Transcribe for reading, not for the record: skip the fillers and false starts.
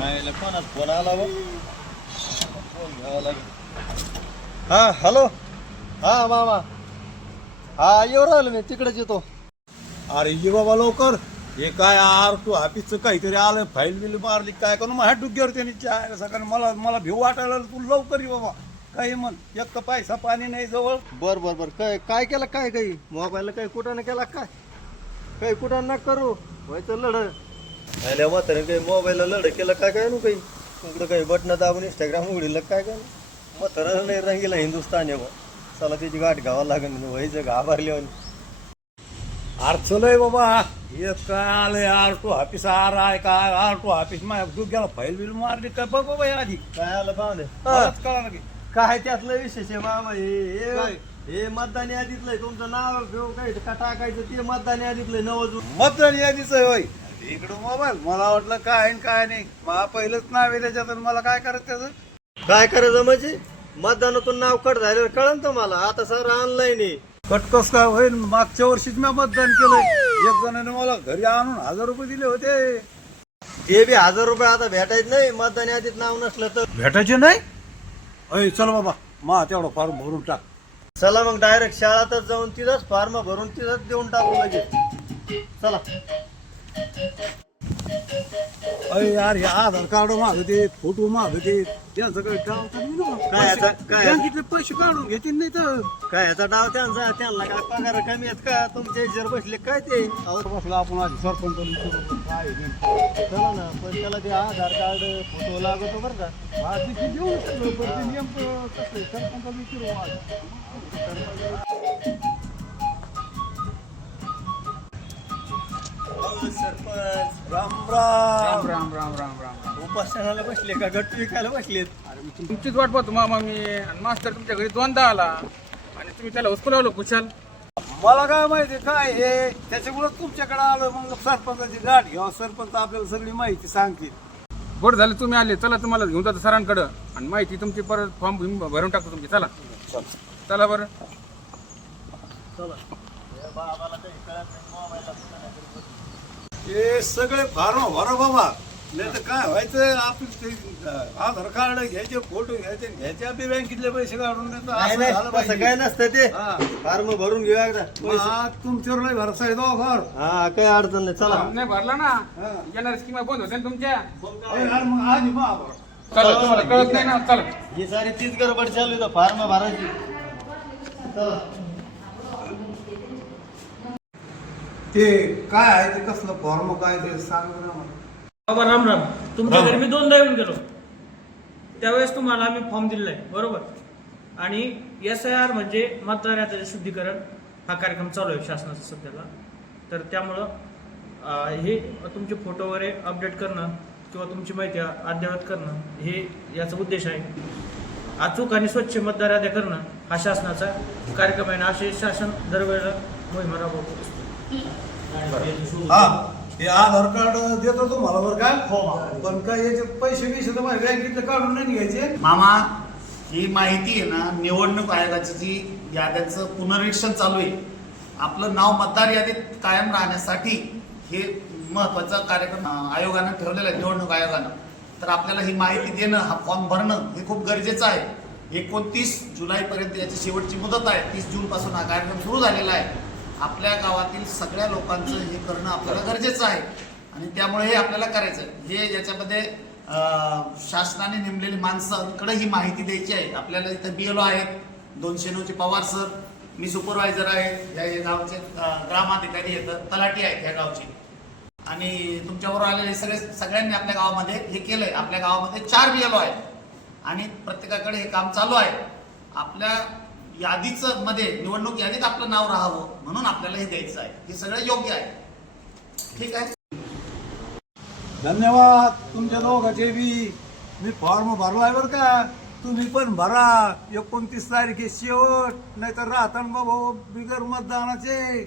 राहिला कोणाच फोन आला बघ. फोन घ्यावा लागेल. हा हॅलो. हा मामा. हा येऊ राहिलो मी तिकडेच येतो. अरे ये बाबा लवकर. हे काय आर तू ऑफिसचं काहीतरी आलं फाईल बिल मारली काय करून माझ्या डुग्यावर त्यांनी चाय सकाळी मला मला भिव वाटायला लागलं. तू लवकर ये बाबा. काही म्हण एक तर पैसा पाणी नाही जवळ. बर बर बर काय काय केलं काय काही मोबाईलला काही कुठं नाही केला काय काही कुठं ना करू व्हायचं लढ आल्या म्हातारे काही मोबाईलला लढ केलं काय काय नु काही इकडं काही बटणं दाबून इंस्टाग्राम उघडलं काय काय म्हातारा नाही रंगीला हिंदुस्तान आहे बा. चला त्याची गाठ घ्यावं लागेल व्हायचं घाबरले अडचण आहे बाबा. हे काय आलं यार तू ऑफिस आर आहे काय आर तू ऑफिस माझ्या डुग्याला फाईल बिल मारली काय बघ बाबा या आधी काय आलं पाहुणे मलाच कळालं की काय त्यातलं विशेष आहे मामा हे मतदान यादीतलंय तुमचं नाव घेऊ काय का टाकायचं ते मतदान यादीतलंय नवं मतदान यादीच आहे होय. इकडं मोबाईल मला वाटलं काय काय नाही मला पहिलंच नाव आहे त्याच्यात आणि मला काय करायचं त्याचं. काय करायचं म्हणजे मतदानातून नाव कट झाल्यावर कळन तुम्हाला आता सर ऑनलाईन आहे. कटकस काय होईल मागच्या वर्षीच मी मतदान केलंय. एक जणाने मला घरी आणून 1000 रुपये दिले होते. ते बी 1000 रुपये आता भेटायचं नाही मतदान यादीत नाव नसलं तर. भेटायचे नाही. अय चल बाबा मा तेवढा फॉर्म भरून टाक. चला मग डायरेक्ट शाळातच जाऊन तिथंच फॉर्म भरून तिथंच देऊन टाकू लगेच. चला अय यार हे आधार कार्ड मागते फोटो मागते त्यांचं काही काम काय बँकेतले पैसे काढून घेतील नाही तर काय याचा डाव त्यांचा त्यांना काय पगार कमी आहेत का तुमच्या जर बसले काय ते बसला आपण आधी सरपंच काय आहे ते. चला ना पण त्याला ते आधार कार्ड फोटो लागतो बरं का. हा, तिथे देऊ शकतो, पण ते नेमकं कसं आहे, सरपंचाला विचारू आज. सरपंच राम राम. राम राम राम राम. उपासनाला बसले का गट विकायला बसलेत. अरे मी तुमचीच वाट पाहतो मामा मी आणि मास्तर तुमच्या घरी दोनदा आला आणि तुम्ही त्याला उचकलावलं कुशाल. मला काय माहिती काय हे त्याच्यामुळे तुमच्याकडे आलो. मग सरपंचाची गाठ घ्या सरपंच आपल्याला सगळी माहिती सांगतील. बरं झालं तुम्ही आले. चला तुम्हाला घेऊन जातो सरांकडं आणि माहिती तुमची परत फॉर्म भरून टाकतो तुमची. चला चला बरं. हे सगळे फार्म भरा बाबा. नाही तर काय व्हायचं आपण ते आधार कार्ड घ्यायचे फोटो घ्यायचे आपले बँकेतले पैसे काढून नाही तर नाही असं नाही झालं तसं पाहिजे. काय नसतं ते हा. फॉर्म भरून घेऊया एकदा पैसे. हा, तुमच्यावर नाही भरोसा आहे तो घर. हा काही अडचण नाही चला. नाही भरला ना हा. येणार स्कीमा बंद होत्या ना तुमच्या. अरे यार, मग आधी पहा बरं. चला तुम्हाला कळत नाही ना. चला ही सारी तीच गडबड चालू आहे फॉर्म भरायची. चला. ते काय आहे ते कसलं फॉर्म काय ते सांग ना मला. बाबा राम राम. तुमच्या घरी मी दोनदा येऊन गेलो. त्यावेळेस तुम्हाला आम्ही फॉर्म दिलेला आहे बरोबर. आणि SIR म्हणजे मतदार यादीचे शुद्धीकरण हा कार्यक्रम चालू आहे शासनाचा सध्याला. तर त्यामुळं हे तुमचे फोटो वगैरे अपडेट करणं किंवा तुमची माहिती अद्ययावत करणं हे याचा उद्देश आहे. अचूक आणि स्वच्छ मतदार याद्या करणं हा शासनाचा कार्यक्रम आहे. असे शासन दरवेळेला मोहिमा राबवत असतो. हा हे आधार कार्ड देतो तुम्हाला बरं काय. पण काय याचे पैसे बिशे तर माझ्या बँकेतले काढून नाही घ्यायचे. मामा ही माहिती आहे ना निवडणूक आयोगाची जी याद्यांचं पुनरीक्षण चालू आहे. आपलं नाव मतदार यादीत कायम राहण्यासाठी हे महत्वाचा कार्यक्रम आयोगानं ठेवलेला आहे निवडणूक आयोगानं. तर आपल्याला ही माहिती देणं हा फॉर्म भरणं हे खूप गरजेचं आहे. 29 जुलैपर्यंत याची शेवटची मुदत आहे. 30 जूनपासून हा कार्यक्रम सुरू झालेला आहे. आपल्या गावातील सगळ्या लोकांचं हे करणं आपल्याला गरजेचं आहे आणि त्यामुळे हे आपल्याला करायचं आहे. हे याच्यामध्ये शासनाने नेमलेली माणसांकडे ही माहिती द्यायची आहे. आपल्याला इथं BLO आहेत 209चे पवार सर. मी सुपरवायझर आहे. या गावचे ग्रामाधिकारी आहेत तलाठी आहेत ह्या गावचे. आणि तुमच्याबरोबर आलेले सगळ्यांनी आपल्या गावामध्ये हे केलंय. आपल्या गावामध्ये 4 BLO आहेत आणि प्रत्येकाकडे हे काम चालू आहे. आपल्या यादीचं मध्ये निवडणूक यादीत आपलं नाव राहावं म्हणून आपल्याला हे द्यायचं आहे. हे सगळं योग्य आहे. ठीक आहे. धन्यवाद तुमच्या दोघांचे बी. मी फॉर्म भरलाय बरं का. तुम्ही पण भरा. 29 तारीख शेवट. नाहीतर राहताना बाबा बिगर मतदानाचे.